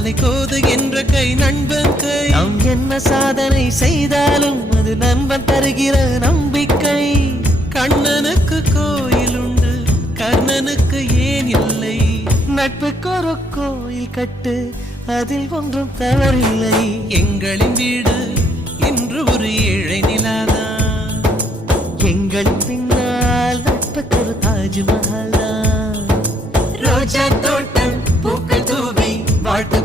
மாலை கோதுகின்ற கை நண்பன் கை. நாம் என்ன சாதனை செய்தாலும் அது நண்பன் தருகிற நம்பிக்கை. கண்ணனுக்கு கோயில் உண்டு, கர்ணனுக்கு ஏன் இல்லை? நட்புக்கு ஒரு கோயில் கட்டு, அதில் ஒன்றும் தவறில்லை. எங்களின் வீடு இன்று ஒரு ஏழை நிலாதான். எங்கள் பின்னால் நட்புக்கு ஒரு தாஜ்மஹால். ரோஜா தோட்டம் பூக்கள் தூவி வாழ்த்து